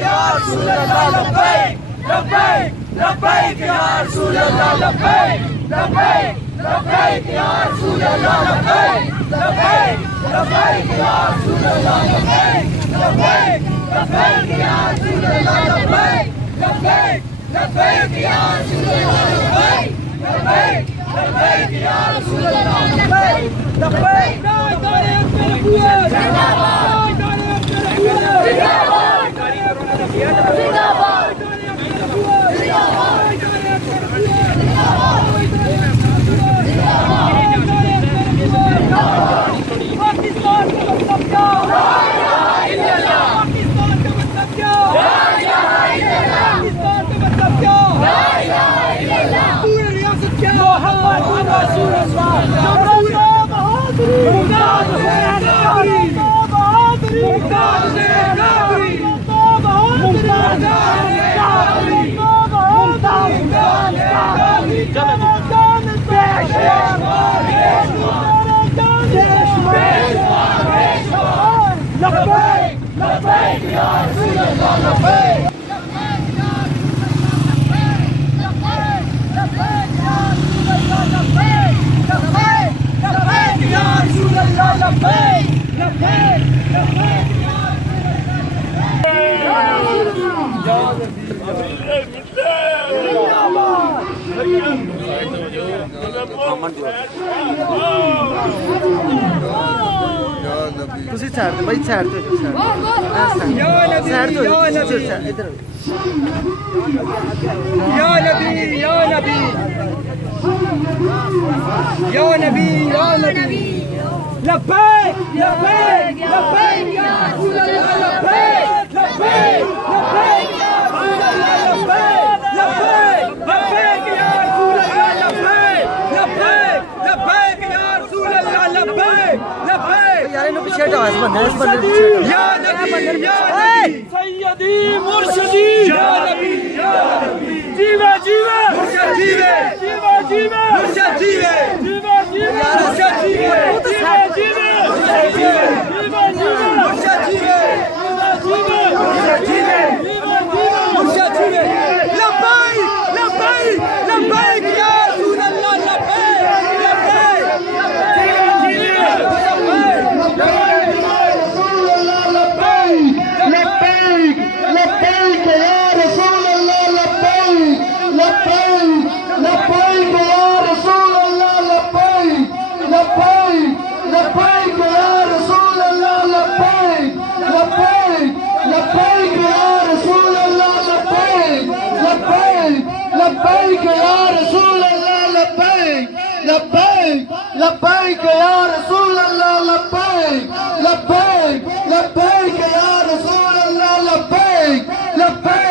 या रसूल अल्लाह लब्बैक लब्बैक लब्बैक या रसूल अल्लाह लब्बैक लब्बैक लब्बैक या रसूल अल्लाह लब्बैक लब्बैक लब्बैक या रसूल अल्लाह लब्बैक लब्बैक लब्बैक या रसूल अल्लाह लब्बैक लब्बैक लब्बैक या रसूल अल्लाह लब्बैक लब्बैक लब्बैक या रसूल अल्लाह लब्बैक लब्बैक पाकिस्तान का मतलब क्या? ला इलाहा इल्लल्लाह। पाकिस्तान का मतलब क्या? ला इलाहा इल्लल्लाह। पाकिस्तान का मतलब क्या? ला इलाहा इल्लल्लाह। पूरी रियासत क्या? मोहम्मद रसूलुल्लाह। बहादुरी मुमताज हुसैन कादरी बहादुरी मुमताज हुसैन कादरी मुमताज हुसैन कादरी मुमताज हुसैन कादरी जान पेशवार लब्बैक लब्बैक या रसूल अल्लाह लब्बैक लब्बैक या रसूल अल्लाह लब्बैक लब्बैक लब्बैक ਤੁਸੀਂ ਸਾਈਡ ਤੇ ਬਾਈ ਸਾਈਡ ਤੇ ਸਾਈਡ ਤੋਂ ਇੱਧਰ या नबी या नबी या नबी या नबी लब्बैक लब्बैक लब्बैक या रसूल अल्लाह लब्बैक लब्बैक लब्बैक या रसूल अल्लाह लब्बैक लब्बैक लब्बैक या रसूल अल्लाह लब्बैक लब्बैक लब्बैक या रसूल अल्लाह लब्बैक लब्बैक यार ਇਹਨੂੰ ਪਿੱਛੇ ਹਟਾਓ ਇਸ ਬੰਦੇ ਪਿੱਛੇ या नबी या नबी सैयदी मुर्शिदी या नबी जीवे जीवे मुर्शिद जीवे जीवे जीवे मुर्शिद जीवे जीवे जीवे मुर्शिद जीवे जीवे जीवे मुर्शिद जीवे जीवे जीवे मुर्शिद जीवे जीवे मुर्शिद जीवे जीवे जीवे मुर्शिद जीवे लब्बैक लब्बैक लब्बैक या रसूल अल्लाह लब्बैक लब्बैक لبيك يا رسول الله لبيك لبيك لبيك يا رسول الله لبيك لبيك لبيك يا رسول الله لبيك لبيك